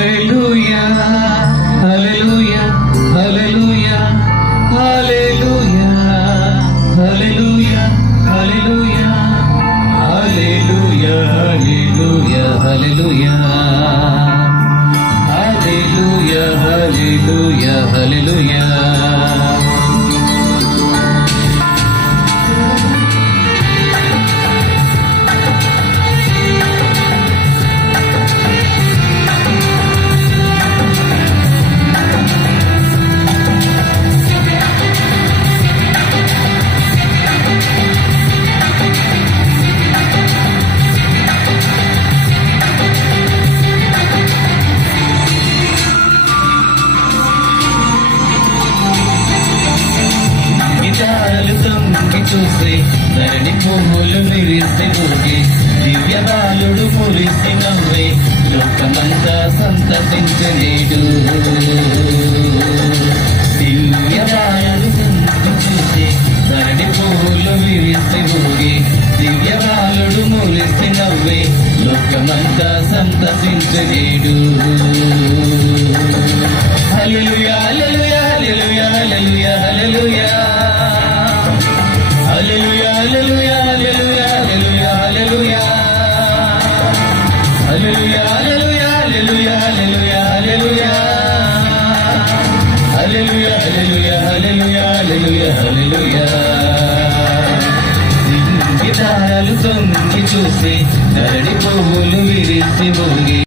హల్లెలూయా హల్లెలూయా హల్లెలూయా హల్లెలూయా హల్లెలూయా హల్లెలూయా హల్లెలూయా హల్లెలూయా హల్లెలూయా హల్లెలూయా హల్లెలూయా హల్లెలూయా చూసి ధరణి పువ్వులు విరిసి ఊగి దివ్య బాలుడు మురిసి నవ్వే లోకమంతా సంతసించలేడు. దివ్య బాలుడు చూసి ధరణి పువ్వులు విరిసి ఊగి దివ్య బాలుడు మురిసి నవ్వే లోకమంతా సంతసించలేడు. హల్లెలూయా హల్లెలూయా హల్లెలూయా హల్లెలూయా హల్లెలూయా Hallelujah, hallelujah, hallelujah, hallelujah, hallelujah. Hallelujah, hallelujah, hallelujah, hallelujah, hallelujah. Hallelujah, hallelujah, hallelujah, hallelujah, hallelujah. దివ్య తారలు తొంగి చూసి ధరణి పువ్వులు విరిసి ఊగి